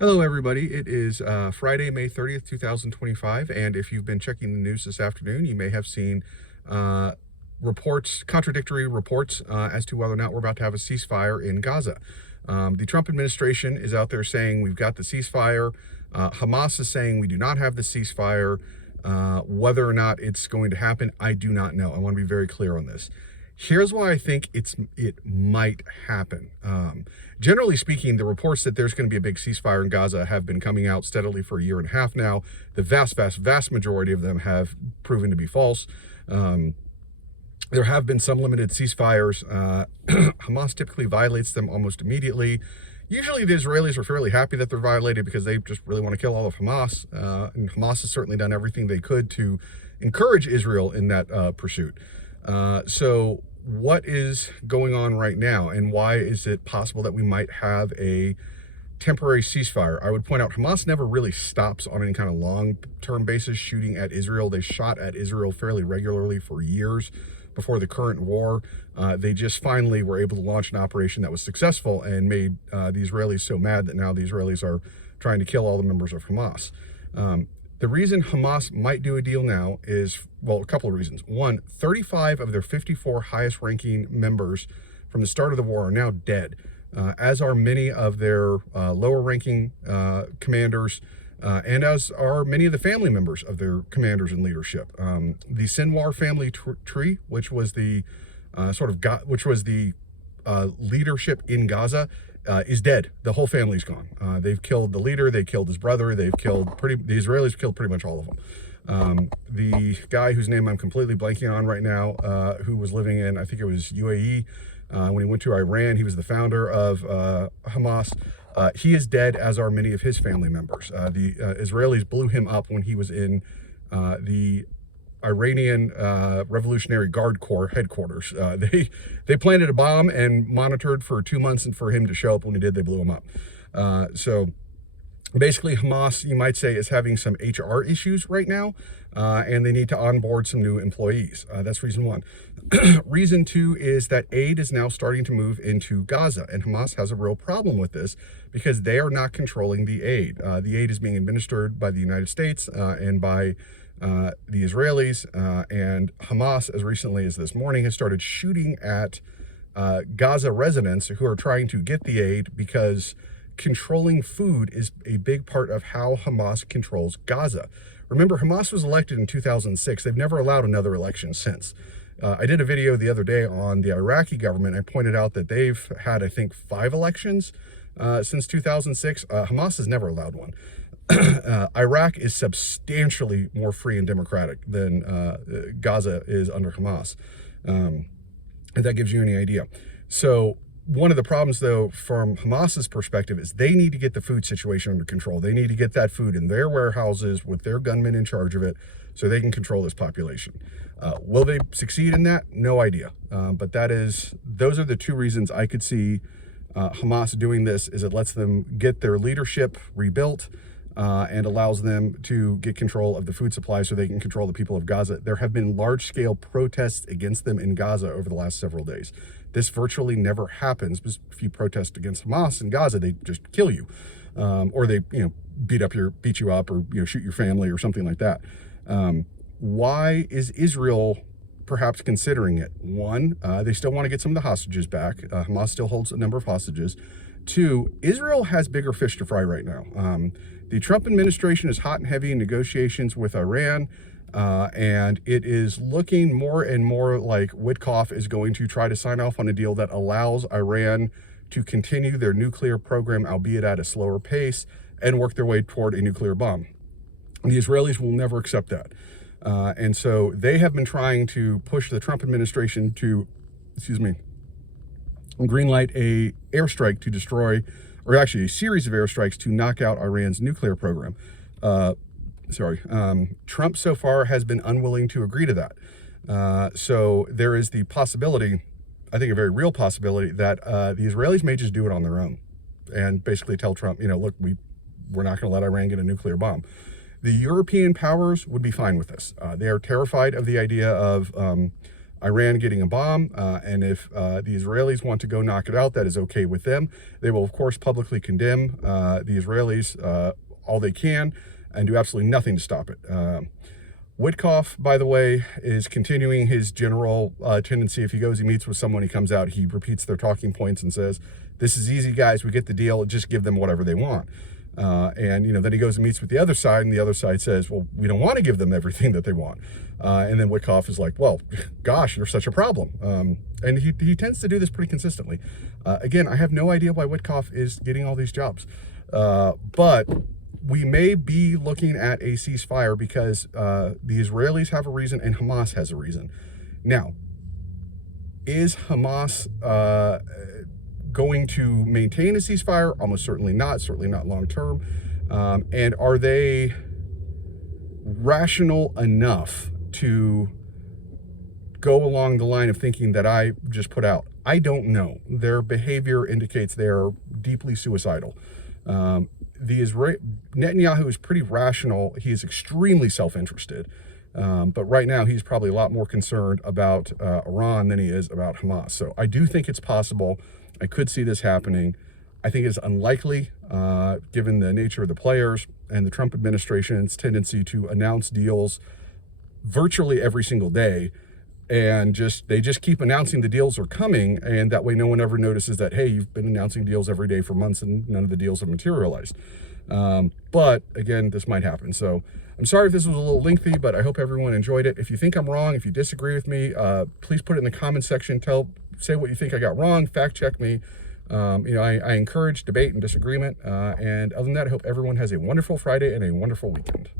Hello, everybody. It is Friday, May 30th, 2025. And if you've been checking the news this afternoon, you may have seen contradictory reports as to whether or not we're about to have a ceasefire in Gaza. The Trump administration is out there saying we've got the ceasefire. Hamas is saying we do not have the ceasefire. Whether or not it's going to happen, I do not know. I want to be very clear on this. Here's why I think it might happen. Generally speaking, the reports that there's going to be a big ceasefire in Gaza have been coming out steadily for a year and a half now. The vast majority of them have proven to be false. There have been some limited ceasefires. Hamas typically violates them almost immediately. Usually the Israelis are fairly happy that they're violated because they just really want to kill all of Hamas. And Hamas has certainly done everything they could to encourage Israel in that pursuit. So what is going on right now, and why is it possible that we might have a temporary ceasefire? I would point out Hamas never really stops on any kind of long-term basis shooting at Israel. They shot at Israel fairly regularly for years before the current war. They just finally were able to launch an operation that was successful and made the Israelis so mad that now the Israelis are trying to kill all the members of Hamas. The reason Hamas might do a deal now is, well, a couple of reasons. One, 35 of their 54 highest ranking members from the start of the war are now dead, as are many of their lower ranking commanders, and as are many of the family members of their commanders and leadership. The Sinwar family tree, which was the leadership in Gaza, is dead. The whole family's gone. They've killed the leader. They killed his brother. The Israelis killed pretty much all of them. The guy whose name I'm completely blanking on right now, who was living in, I think it was UAE, when he went to Iran, he was the founder of Hamas. He is dead, as are many of his family members. The Israelis blew him up when he was in the Iranian Revolutionary Guard Corps headquarters. They planted a bomb and monitored for 2 months, and for him to show up when he did, they blew him up. So basically, Hamas, you might say, is having some HR issues right now, and they need to onboard some new employees. That's reason one. Reason two is that aid is now starting to move into Gaza, and Hamas has a real problem with this because they are not controlling the aid. The aid is being administered by the United States and by the Israelis, and Hamas, as recently as this morning, has started shooting at Gaza residents who are trying to get the aid, because controlling food is a big part of how Hamas controls Gaza. Remember, Hamas was elected in 2006. They've never allowed another election since. I did a video the other day on the Iraqi government. I pointed out that they've had, I think, 5 elections since 2006. Hamas has never allowed one. Iraq is substantially more free and democratic than Gaza is under Hamas. If that gives you any idea. So one of the problems, though, from Hamas's perspective, is they need to get the food situation under control. They need to get that food in their warehouses with their gunmen in charge of it so they can control this population. Will they succeed in that? No idea. But those are the two reasons I could see Hamas doing this. Is it lets them get their leadership rebuilt, and allows them to get control of the food supply so they can control the people of Gaza. There have been large-scale protests against them in Gaza over the last several days. This virtually never happens. If you protest against Hamas in Gaza, they just kill you, or they beat you up, or shoot your family or something like that. Why is Israel perhaps considering it? One, they still want to get some of the hostages back. Hamas still holds a number of hostages. Two, Israel has bigger fish to fry right now. The Trump administration is hot and heavy in negotiations with Iran, and it is looking more and more like Witkoff is going to try to sign off on a deal that allows Iran to continue their nuclear program, albeit at a slower pace, and work their way toward a nuclear bomb. The Israelis will never accept that. And so they have been trying to push the Trump administration to, greenlight a airstrike to destroy, or actually a series of airstrikes to knock out Iran's nuclear program. Trump so far has been unwilling to agree to that. So there is the possibility, I think a very real possibility, that the Israelis may just do it on their own and basically tell Trump, look, we're not going to let Iran get a nuclear bomb. The European powers would be fine with this. They are terrified of the idea of Iran getting a bomb, and if the Israelis want to go knock it out, that is okay with them. They will, of course, publicly condemn the Israelis all they can and do absolutely nothing to stop it. Witkoff, by the way, is continuing his general tendency. If he goes, he meets with someone, he comes out, he repeats their talking points and says, this is easy, guys, we get the deal, just give them whatever they want. And, you know, then he goes and meets with the other side, and the other side says, well, we don't want to give them everything that they want. And then Witkoff is like, well, gosh, you're such a problem. And he tends to do this pretty consistently. Again, I have no idea why Witkoff is getting all these jobs. But we may be looking at a ceasefire because the Israelis have a reason and Hamas has a reason. Now, is Hamas going to maintain a ceasefire? Almost certainly not long term. And are they rational enough to go along the line of thinking that I just put out? I don't know. Their behavior indicates they're deeply suicidal. Netanyahu is pretty rational. He is extremely self-interested. But right now, he's probably a lot more concerned about Iran than he is about Hamas. So I do think it's possible. I could see this happening. I think it's unlikely, given the nature of the players and the Trump administration's tendency to announce deals virtually every single day. And they just keep announcing the deals are coming, and that way no one ever notices that, hey, you've been announcing deals every day for months and none of the deals have materialized. But again, this might happen. So I'm sorry if this was a little lengthy, but I hope everyone enjoyed it. If you think I'm wrong, if you disagree with me, please put it in the comment section. Say what you think I got wrong, fact check me. I encourage debate and disagreement. And other than that, I hope everyone has a wonderful Friday and a wonderful weekend.